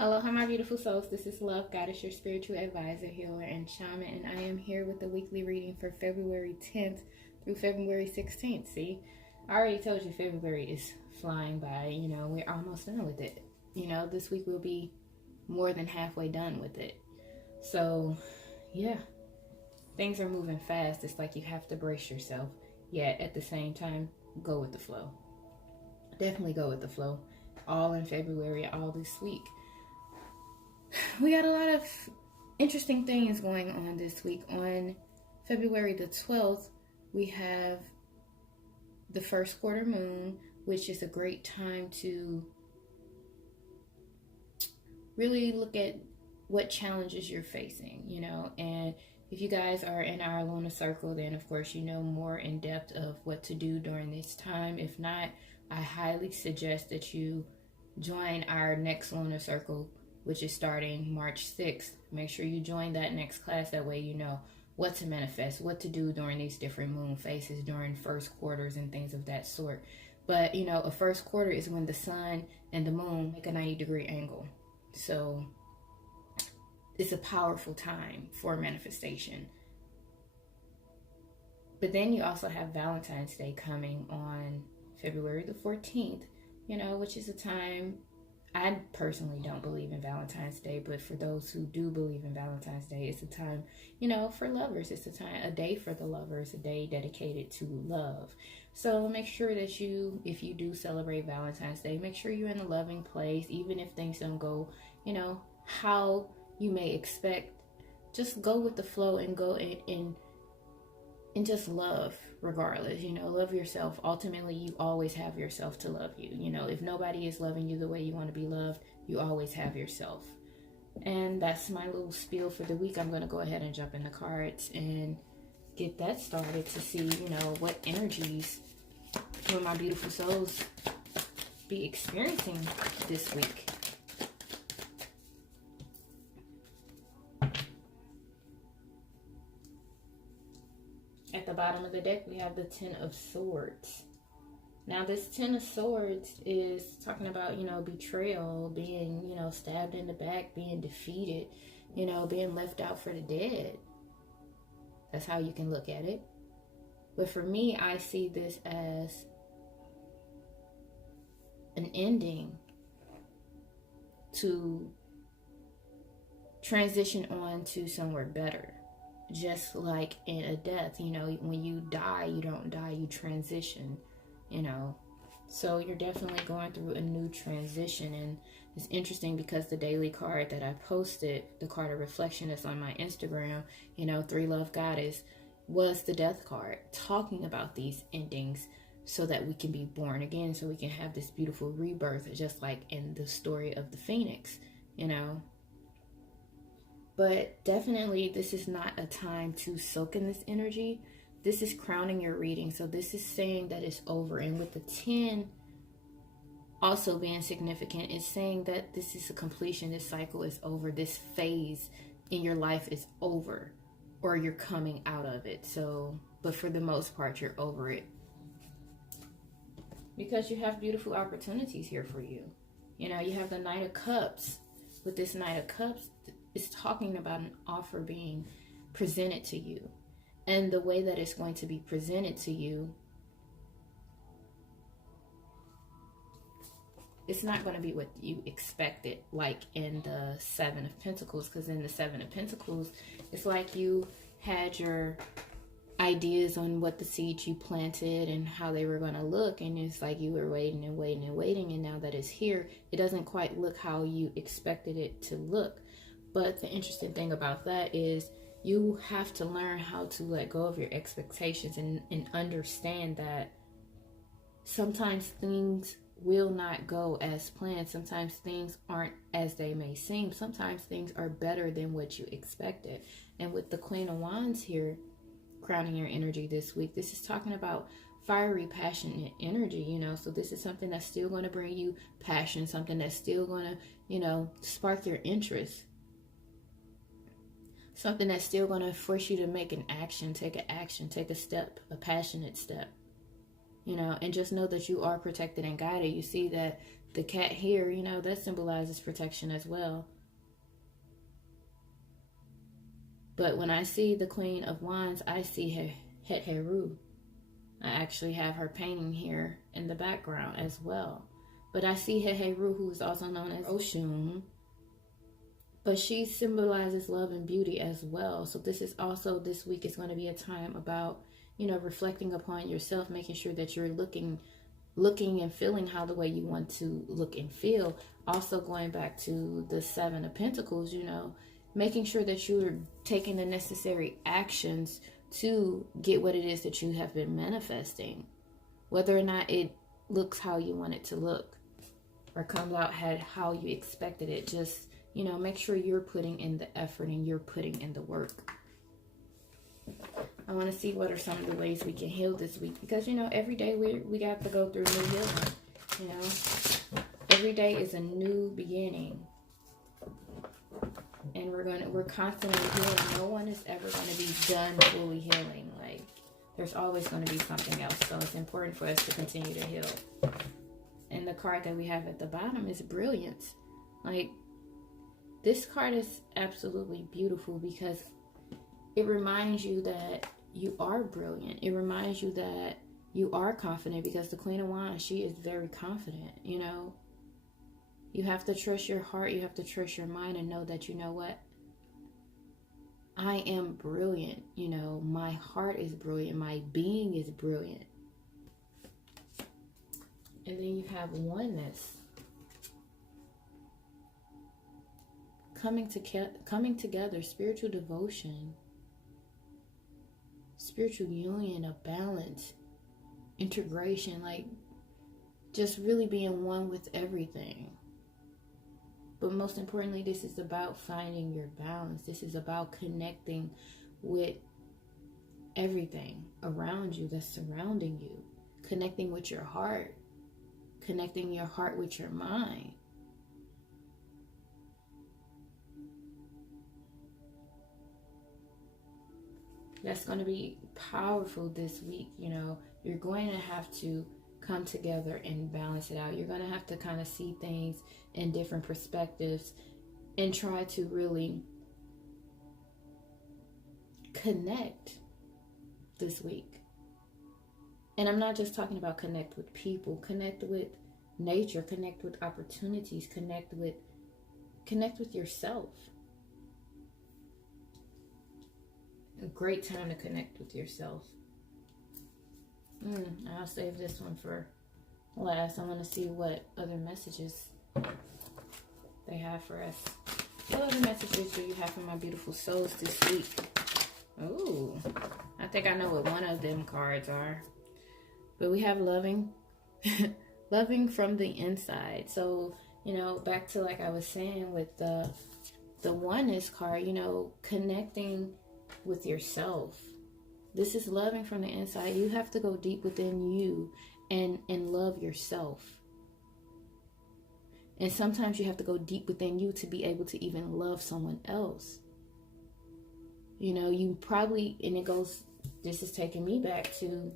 Aloha, my beautiful souls. This is Love Goddess, your spiritual advisor, healer, and shaman, and I am here with the weekly reading for February 10th through February 16th. See, I already told you February is flying by. We're almost done with it. This week we'll be more than halfway done with it. So, yeah, things are moving fast. It's like you have to brace yourself, yet at the same time, go with the flow. Definitely go with the flow. All in February, all this week. We got a lot of interesting things going on this week. On February the 12th, we have the first quarter moon, which is a great time to really look at what challenges you're facing, and if you guys are in our lunar circle, then of course you know more in depth of what to do during this time. If not, I highly suggest that you join our next lunar circle, which is starting March 6th. Make sure you join that next class. That way you know what to manifest, what to do during these different moon phases, during first quarters and things of that sort. But, a first quarter is when the sun and the moon make a 90-degree angle. So it's a powerful time for manifestation. But then you also have Valentine's Day coming on February the 14th, which is a time, I personally don't believe in Valentine's Day, but for those who do believe in Valentine's Day, it's a time, for lovers. It's a day for the lovers, a day dedicated to love. So make sure that if you do celebrate Valentine's Day, make sure you're in a loving place, even if things don't go, how you may expect. Just go with the flow and go and just love regardless. Love yourself. Ultimately, you always have yourself to love you. If nobody is loving you the way you want to be loved, you always have yourself. And that's my little spiel for the week. I'm going to go ahead and jump in the cards and get that started to see, what energies will my beautiful souls be experiencing this week. At the bottom of the deck, we have the Ten of Swords. Now, this Ten of Swords is talking about, betrayal, being, stabbed in the back, being defeated, being left out for the dead. That's how you can look at it. But for me, I see this as an ending to transition on to somewhere better. Just like in a death, when you die, you don't die, you transition, So you're definitely going through a new transition. And it's interesting because the daily card that I posted, the card of reflection that's on my Instagram, 3 Love Goddess, was the death card, talking about these endings so that we can be born again, so we can have this beautiful rebirth, just like in the story of the Phoenix, But definitely, this is not a time to soak in this energy. This is crowning your reading. So this is saying that it's over. And with the 10 also being significant, it's saying that this is a completion. This cycle is over. This phase in your life is over, or you're coming out of it. So, but for the most part, you're over it. Because you have beautiful opportunities here for you. You have the Knight of Cups. With this Knight of Cups, it's talking about an offer being presented to you. And the way that it's going to be presented to you, it's not going to be what you expected, like in the Seven of Pentacles. Because in the Seven of Pentacles, it's like you had your ideas on what the seeds you planted and how they were going to look. And it's like you were waiting and waiting and waiting. And now that it's here, it doesn't quite look how you expected it to look. But the interesting thing about that is you have to learn how to let go of your expectations and understand that sometimes things will not go as planned. Sometimes things aren't as they may seem. Sometimes things are better than what you expected. And with the Queen of Wands here, crowning your energy this week, this is talking about fiery, passionate energy, so this is something that's still going to bring you passion, something that's still going to, spark your interest. Something that's still going to force you to make an action, take a step, a passionate step, and just know that you are protected and guided. You see that the cat here, you know, that symbolizes protection as well. But when I see the Queen of Wands, I see Het Heru. I actually have her painting here in the background as well. But I see Het Heru, who is also known as Oshun. But she symbolizes love and beauty as well. So this week is going to be a time about, you know, reflecting upon yourself, making sure that you're looking and feeling how the way you want to look and feel. Also going back to the Seven of Pentacles, you know, making sure that you're taking the necessary actions to get what it is that you have been manifesting. Whether or not it looks how you want it to look or comes out how you expected it. Just, you know, make sure you're putting in the effort and you're putting in the work. I want to see what are some of the ways we can heal this week. Because, you know, every day we got to go through new healing. You know, every day is a new beginning. And we're constantly healing. No one is ever going to be done fully healing. Like, there's always going to be something else. So it's important for us to continue to heal. And the card that we have at the bottom is Brilliance. Like, this card is absolutely beautiful because it reminds you that you are brilliant. It reminds you that you are confident, because the Queen of Wands, she is very confident, you know. You have to trust your heart. You have to trust your mind and know that, you know what? I am brilliant. You know, my heart is brilliant. My being is brilliant. And then you have oneness. Coming together, spiritual devotion, spiritual union, a balance, integration, like just really being one with everything. But most importantly, this is about finding your balance. This is about connecting with everything around you that's surrounding you. Connecting with your heart. Connecting your heart with your mind. That's going to be powerful this week. You know, you're going to have to come together and balance it out. You're going to have to kind of see things in different perspectives and try to really connect this week. And I'm not just talking about connect with people, connect with nature, connect with opportunities, connect with yourself. A great time to connect with yourself. I'll save this one for last. I want to see what other messages they have for us. What other messages do you have for my beautiful souls this week? Ooh, I think I know what one of them cards are. But we have loving. Loving from the inside. So, you know, back to like I was saying with the oneness card, you know, connecting with yourself. This is loving from the inside. You have to go deep within you and love yourself. And sometimes you have to go deep within you to be able to even love someone else. You know, you probably, and it goes, this is taking me back to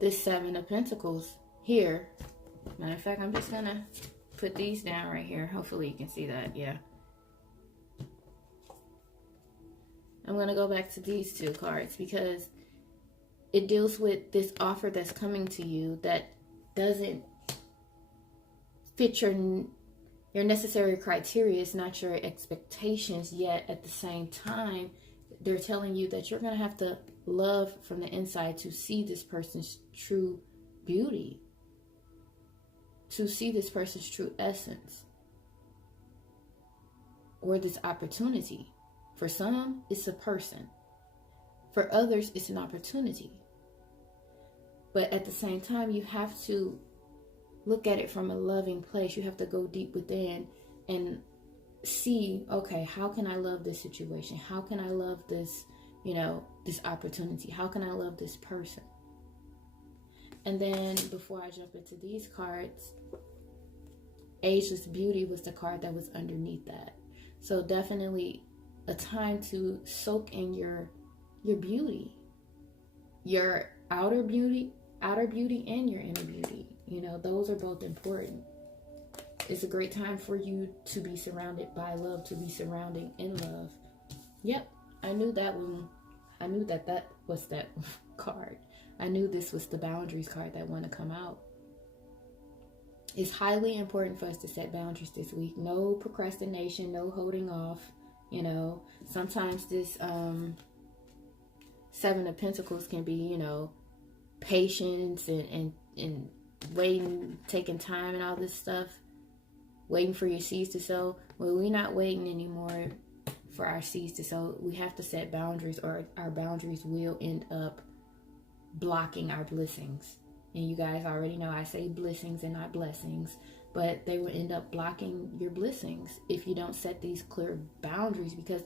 this Seven of Pentacles here. Matter of fact, I'm just going to put these down right here. Hopefully you can see that. Yeah. I'm going to go back to these two cards because it deals with this offer that's coming to you that doesn't fit your necessary criteria. It's not your expectations, yet at the same time, they're telling you that you're going to have to love from the inside to see this person's true beauty, to see this person's true essence, or this opportunity. For some, it's a person. For others, it's an opportunity. But at the same time, you have to look at it from a loving place. You have to go deep within and see, okay, how can I love this situation? How can I love this, you know, this opportunity? How can I love this person? And then before I jump into these cards, Ageless Beauty was the card that was underneath that. So definitely a time to soak in your beauty, your outer beauty and your inner beauty. You know, those are both important. It's a great time for you to be surrounded by love, to be surrounding in love. Yep, I knew that one. I knew that was that card. I knew this was the boundaries card that wanted to come out. It's highly important for us to set boundaries this week. No procrastination, no holding off. You know, sometimes this Seven of Pentacles can be, you know, patience and waiting, taking time and all this stuff. Waiting for your seeds to sow. Well, we're not waiting anymore for our seeds to sow. We have to set boundaries, or our boundaries will end up blocking our blessings. And you guys already know I say blessings and not blessings, but they will end up blocking your blessings if you don't set these clear boundaries. Because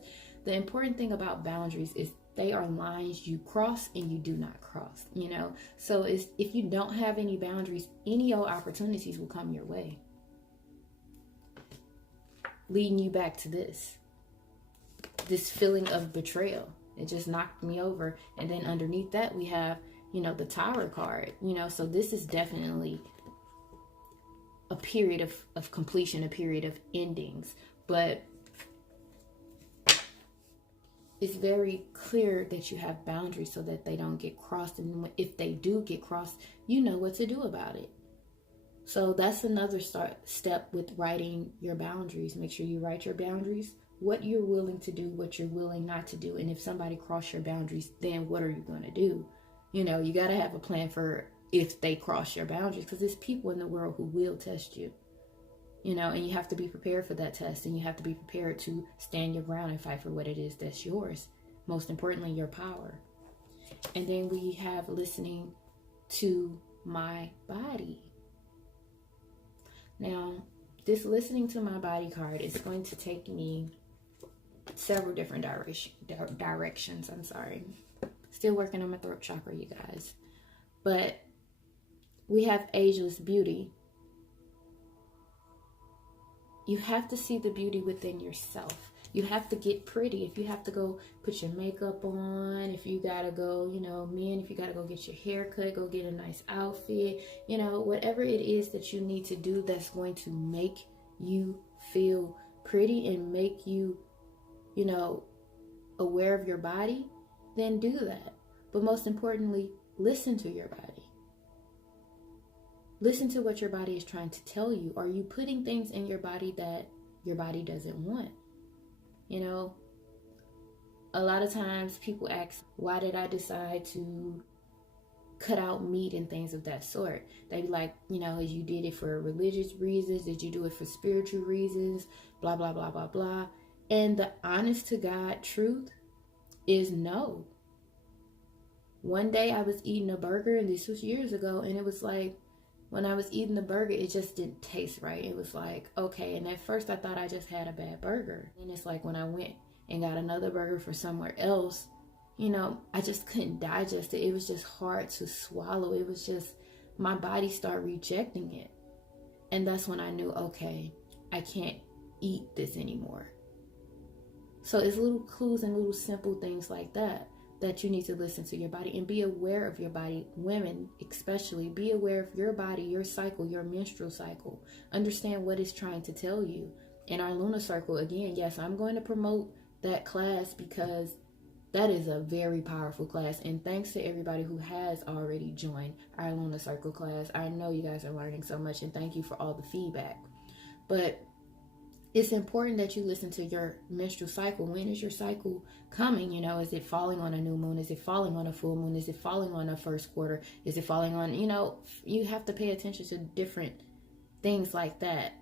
the important thing about boundaries is they are lines you cross and you do not cross, you know. So if you don't have any boundaries, any old opportunities will come your way, leading you back to this feeling of betrayal. It just knocked me over. And then underneath that we have, you know, the Tower card, you know. So this is definitely a period of completion, a period of endings. But it's very clear that you have boundaries so that they don't get crossed. And if they do get crossed, you know what to do about it. So that's another step with writing your boundaries. Make sure you write your boundaries, what you're willing to do, what you're willing not to do. And if somebody cross your boundaries, then what are you going to do? You know, you got to have a plan for if they cross your boundaries, because there's people in the world who will test you, you know, and you have to be prepared for that test, and you have to be prepared to stand your ground and fight for what it is that's yours. Most importantly, your power. And then we have listening to my body. Now, this listening to my body card is going to take me several different directions. I'm sorry. Still working on my throat chakra, you guys. But we have ageless beauty. You have to see the beauty within yourself. You have to get pretty. If you have to go put your makeup on, if you gotta go, you know, men, if you gotta go get your hair cut, go get a nice outfit, you know, whatever it is that you need to do that's going to make you feel pretty and make you, you know, aware of your body, then do that. But most importantly, listen to your body. Listen to what your body is trying to tell you. Are you putting things in your body that your body doesn't want? You know, a lot of times people ask, why did I decide to cut out meat and things of that sort? They be like, you know, you did it for religious reasons. Did you do it for spiritual reasons? Blah, blah, blah, blah, blah. And the honest to God truth is no. One day I was eating a burger, and this was years ago, and it was like, when I was eating the burger, it just didn't taste right. It was like, okay. And at first I thought I just had a bad burger. And it's like when I went and got another burger for somewhere else, you know, I just couldn't digest it. It was just hard to swallow. It was just, my body started rejecting it. And that's when I knew, okay, I can't eat this anymore. So it's little clues and little simple things like that you need to listen to your body and be aware of your body. Women especially, be aware of your body, your cycle, your menstrual cycle. Understand what it's trying to tell you. In our lunar circle, again, yes, I'm going to promote that class because that is a very powerful class. And thanks to everybody who has already joined our lunar circle class. I know you guys are learning so much, and thank you for all the feedback. But it's important that you listen to your menstrual cycle. When is your cycle coming? You know, is it falling on a new moon? Is it falling on a full moon? Is it falling on a first quarter? Is it falling on, you know, you have to pay attention to different things like that.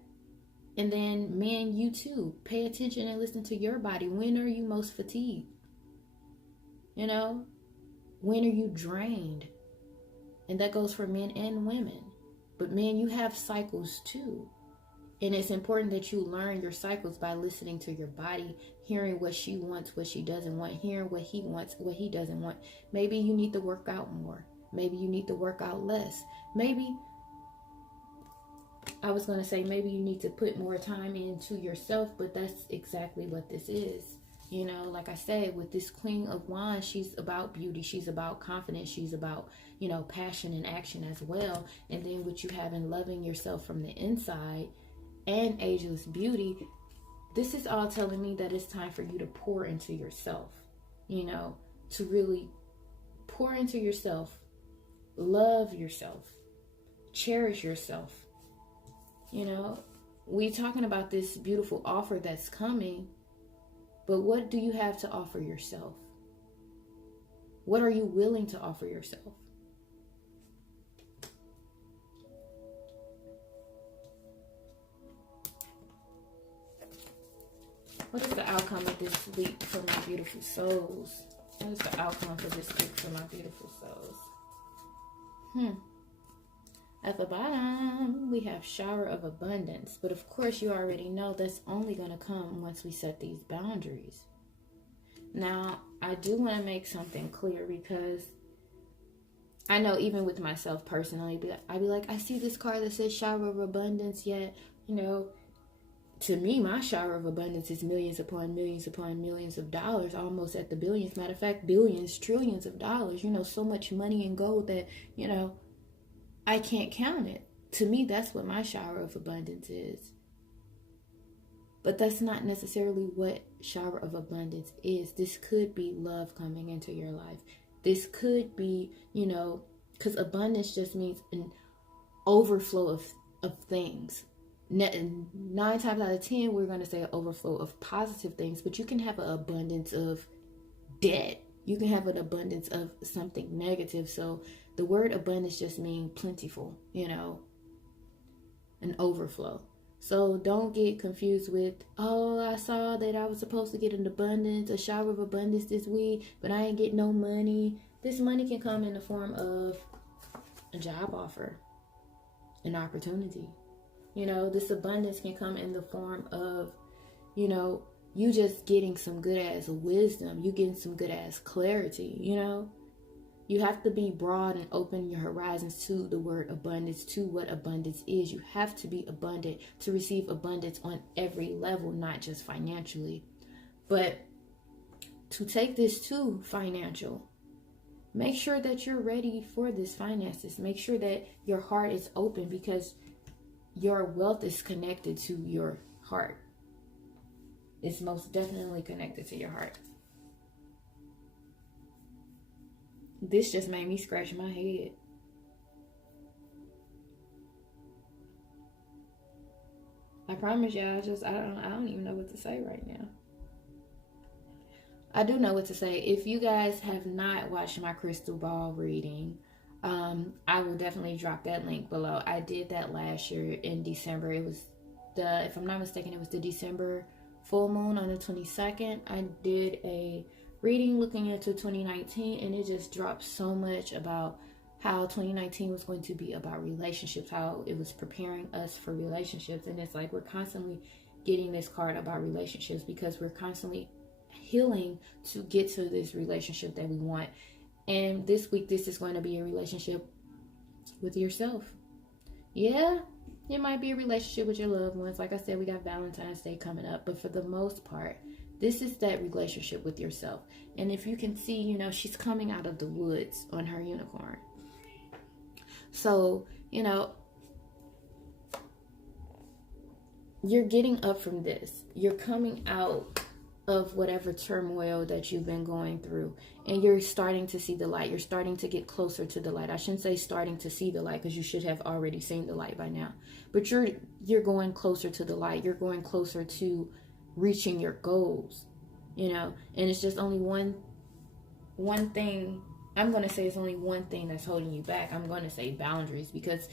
And then men, you too, pay attention and listen to your body. When are you most fatigued? You know, when are you drained? And that goes for men and women. But men, you have cycles too. And it's important that you learn your cycles by listening to your body, hearing what she wants, what she doesn't want, hearing what he wants, what he doesn't want. Maybe you need to work out more. Maybe you need to work out less. Maybe, I was going to say, maybe you need to put more time into yourself, but that's exactly what this is. You know, like I said, with this Queen of Wands, she's about beauty. She's about confidence. She's about, you know, passion and action as well. And then what you have in loving yourself from the inside and ageless beauty, this is all telling me that it's time for you to pour into yourself, you know, to really pour into yourself, love yourself, cherish yourself. You know, we talking about this beautiful offer that's coming, but what do you have to offer yourself? What are you willing to offer yourself? What is the outcome of this week for my beautiful souls? What is the outcome for this week for my beautiful souls? At the bottom, we have shower of abundance. But of course, you already know that's only going to come once we set these boundaries. Now, I do want to make something clear, because I know even with myself personally, I'd be like, I see this card that says shower of abundance, yet, you know, to me, my shower of abundance is millions upon millions of dollars, almost at the billions. Matter of fact, billions, trillions of dollars. You know, so much money and gold that, you know, I can't count it. To me, that's what my shower of abundance is. But that's not necessarily what shower of abundance is. This could be love coming into your life. This could be, you know, because abundance just means an overflow of things. 9 times out of 10, we're going to say an overflow of positive things, but you can have an abundance of debt. You can have an abundance of something negative. So the word abundance just means plentiful, you know, an overflow. So don't get confused with, oh, I saw that I was supposed to get an abundance, a shower of abundance this week, but I ain't get no money. This money can come in the form of a job offer, an opportunity. You know, this abundance can come in the form of, you know, you just getting some good ass wisdom. You getting some good ass clarity, you know. You have to be broad and open your horizons to the word abundance, to what abundance is. You have to be abundant to receive abundance on every level, not just financially. But to take this to financial, make sure that you're ready for this finances. Make sure that your heart is open, because your wealth is connected to your heart. It's most definitely connected to your heart. This just made me scratch my head. I promise y'all, I don't even know what to say right now. I do know what to say. If you guys have not watched my crystal ball reading, I will definitely drop that link below. I did that last year in December. It was if I'm not mistaken, it was the December full moon on the 22nd. I did a reading looking into 2019, and it just dropped so much about how 2019 was going to be about relationships, how it was preparing us for relationships. And it's like we're constantly getting this card about relationships, because we're constantly healing to get to this relationship that we want. And this week, this is going to be a relationship with yourself. Yeah, it might be a relationship with your loved ones. Like I said, we got Valentine's Day coming up. But for the most part, this is that relationship with yourself. And if you can see, you know, she's coming out of the woods on her unicorn. So, you know, you're getting up from this. You're coming out of whatever turmoil that you've been going through, and you're starting to see the light. You're starting to get closer to the light. I shouldn't say starting to see the light, because you should have already seen the light by now, but you're going closer to the light. You're going closer to reaching your goals, you know. And it's just only one thing. I'm going to say it's only one thing that's holding you back. I'm going to say boundaries, because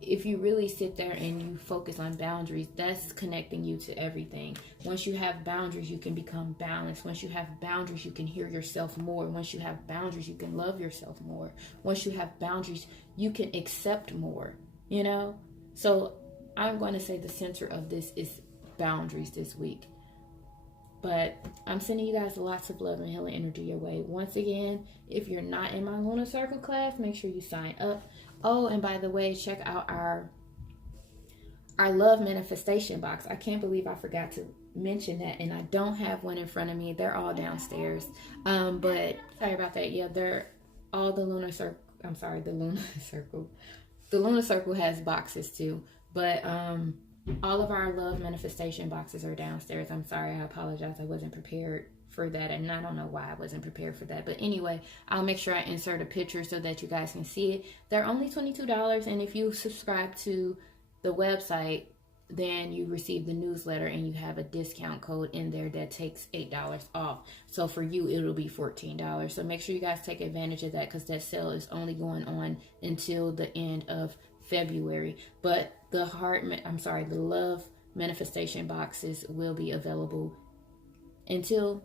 if you really sit there and you focus on boundaries, that's connecting you to everything. Once you have boundaries, you can become balanced. Once you have boundaries, you can hear yourself more. Once you have boundaries, you can love yourself more. Once you have boundaries, you can accept more, you know? So I'm going to say the center of this is boundaries this week. But I'm sending you guys lots of love and healing energy your way. Once again, if you're not in my Lunar Circle class, make sure you sign up. Oh, and by the way, check out our our love manifestation box. I can't believe I forgot to mention that, and I don't have one in front of me. They're all downstairs. But sorry about that. Yeah, they're all the lunar circle. I'm sorry, the lunar circle. The lunar circle has boxes too, but all of our love manifestation boxes are downstairs. I'm sorry, I apologize. I wasn't prepared for that, and I don't know why I wasn't prepared for that. But anyway, I'll make sure I insert a picture so that you guys can see it. They're only $22, and if you subscribe to the website, then you receive the newsletter and you have a discount code in there that takes $8 off. So for you, it'll be $14. So make sure you guys take advantage of that, because that sale is only going on until the end of February. But the love manifestation boxes will be available until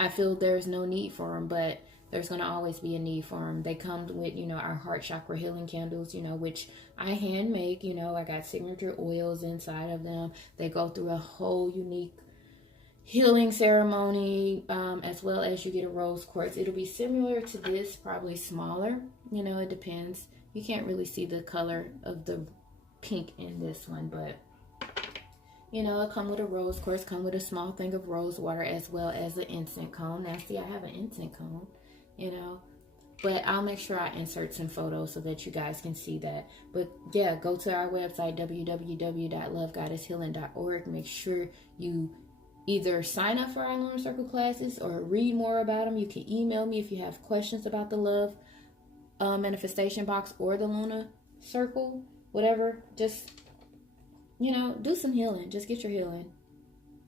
I feel there's no need for them, but there's going to always be a need for them. They come with, our heart chakra healing candles, which I hand make. I got signature oils inside of them. They go through a whole unique healing ceremony, as well as you get a rose quartz. It'll be similar to this, probably smaller. It depends. You can't really see the color of the pink in this one, but it come with a rose quartz, come with a small thing of rose water, as well as an incense cone. Now, see, I have an incense cone, but I'll make sure I insert some photos so that you guys can see that. But yeah, go to our website, www.lovegoddesshealing.org. Make sure you either sign up for our Lunar Circle classes or read more about them. You can email me if you have questions about the love manifestation box or the Lunar Circle, whatever. Just do some healing. Just get your healing.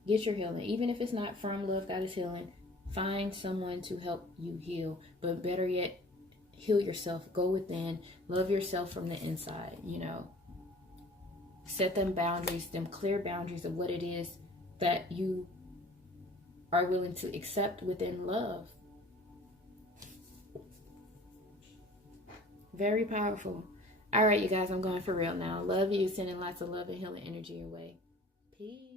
Get your healing. Even if it's not from Love Goddess Healing, find someone to help you heal. But better yet, heal yourself. Go within. Love yourself from the inside. Set them boundaries, them clear boundaries of what it is that you are willing to accept within love. Very powerful. All right, you guys, I'm going for real now. Love you. Sending lots of love and healing energy your way. Peace.